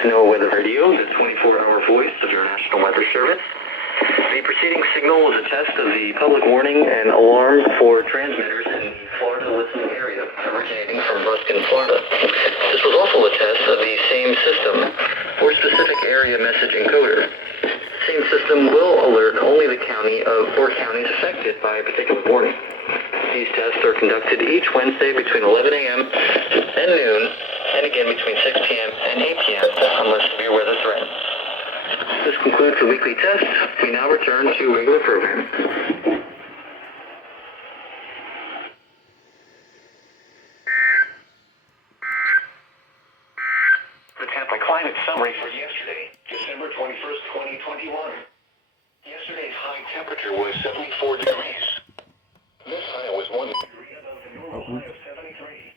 is NOAA Weather Radio, the 24-hour voice of your National Weather Service. The preceding signal was a test of the public warning and alarm for transmitters in the Florida listening area originating from Ruskin, Florida. This was also a test of the same system for specific area message encoder. The same system will alert only the county or counties affected by a particular warning. These tests are conducted each Wednesday between 11 a.m. and noon, and again between 6 p.m. and 8 p.m. unless severe weather threatens. This concludes the weekly test. We now return to regular programming. The Tampa climate summary for yesterday, December 21st, 2021. Yesterday's high temperature was 74 degrees. This high was 1 degree above the normal high of 73.